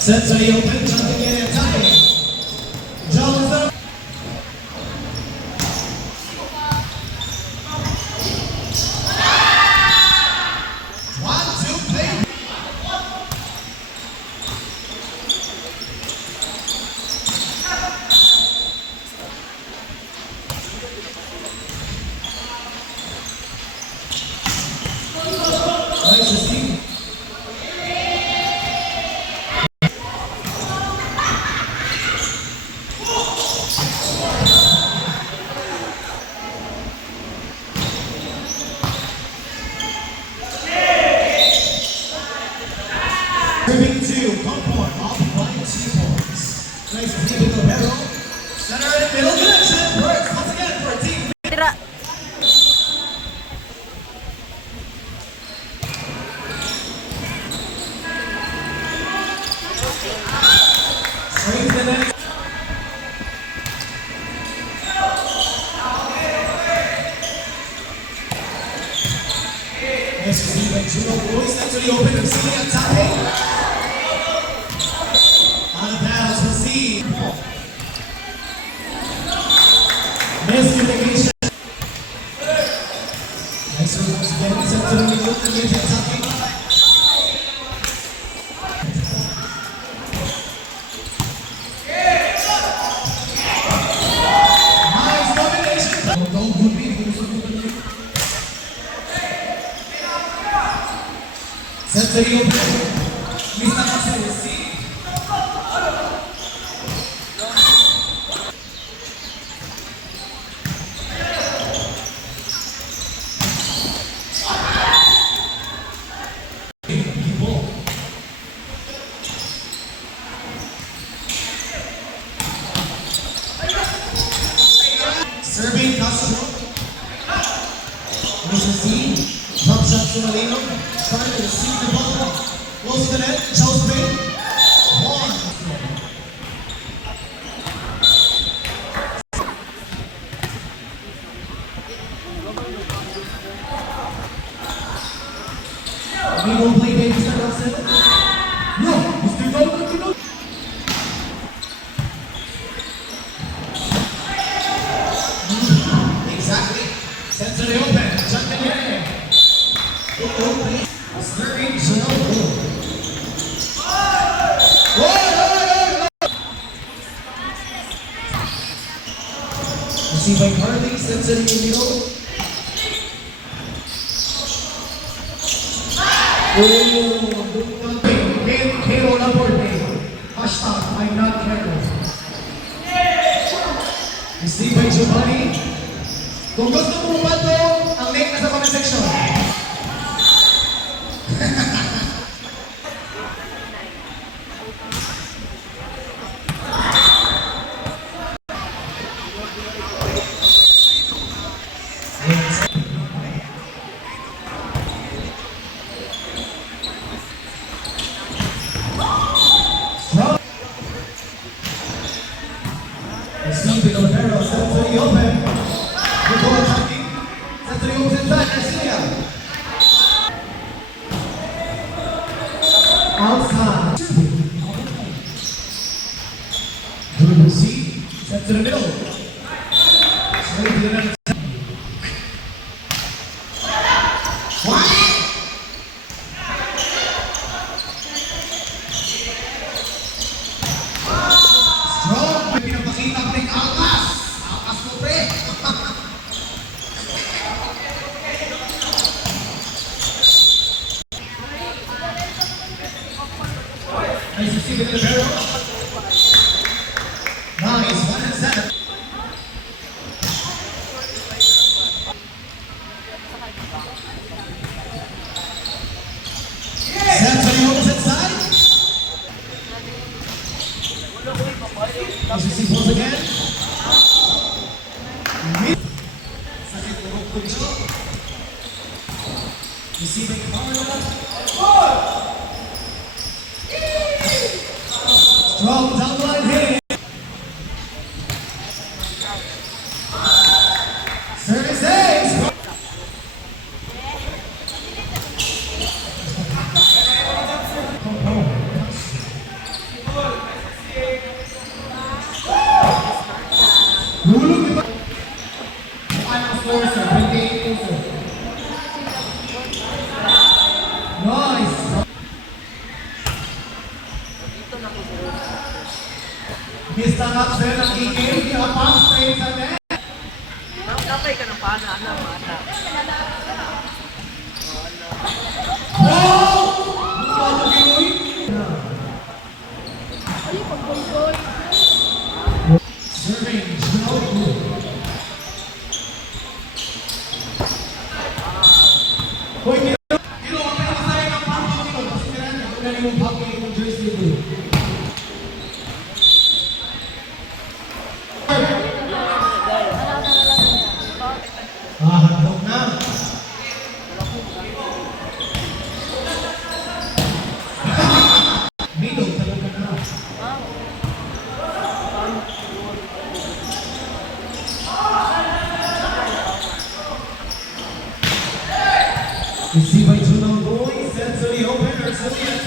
Sets are open, jumping in and tying. Jones. Serving two, one point, off by 2 points. Nice to see with the middle. Center and middle connection. Works once again for team. Tira. Straight to the net. Nice to see by Juno Boys. That's what he opened and see on top. Out of bounds, receive. Miscommunication. Nice one once again. Set to the middle and leave it attacking. Nice combination. Don't good beat. Set to the open. Mr. Hassan, receive. Serving Castro. Mr. C. Drop shot to Malino. Trying to receive the ball. Close to the net. Charles Bay. One. We will play baby start on 7. No, Mr. Gold. Exactly. Center the open. Jumping in. Slurry Joe. Received by Carly. Center in the middle. Hero number 8. Hashtag I'm not careful. Received by Giovanni. Kung gusto mo to, ang link nasa comment section. Receiving on barrel, set to the open. Good ball attacking. Set to the open inside, Garcia. Outside. Good receive. Set to the middle. Straight to the net. Pinapakita pre, alkas! Alkas mo pre! Nice to see the libero. Nice, 1 and 7. Set to the opposite side. Nice to see once again. Sakit ng Pucho. Receiving Carla. Strong downline hit. Service ace. Mr. Maxwell ng EK, pinapang straight sa net. Nakapay ka ng pana, anak, mana. Wow! Ano ginoy? Serving, Joe Blue. Hoy, Kilo, ang pinakasaya ng pangko, Kilo. Kasi meron, ito galing mong pangko yung jersey blue. Handog na. Middle, talaga na. Receive by Junong Boy, sent to the opener, Celia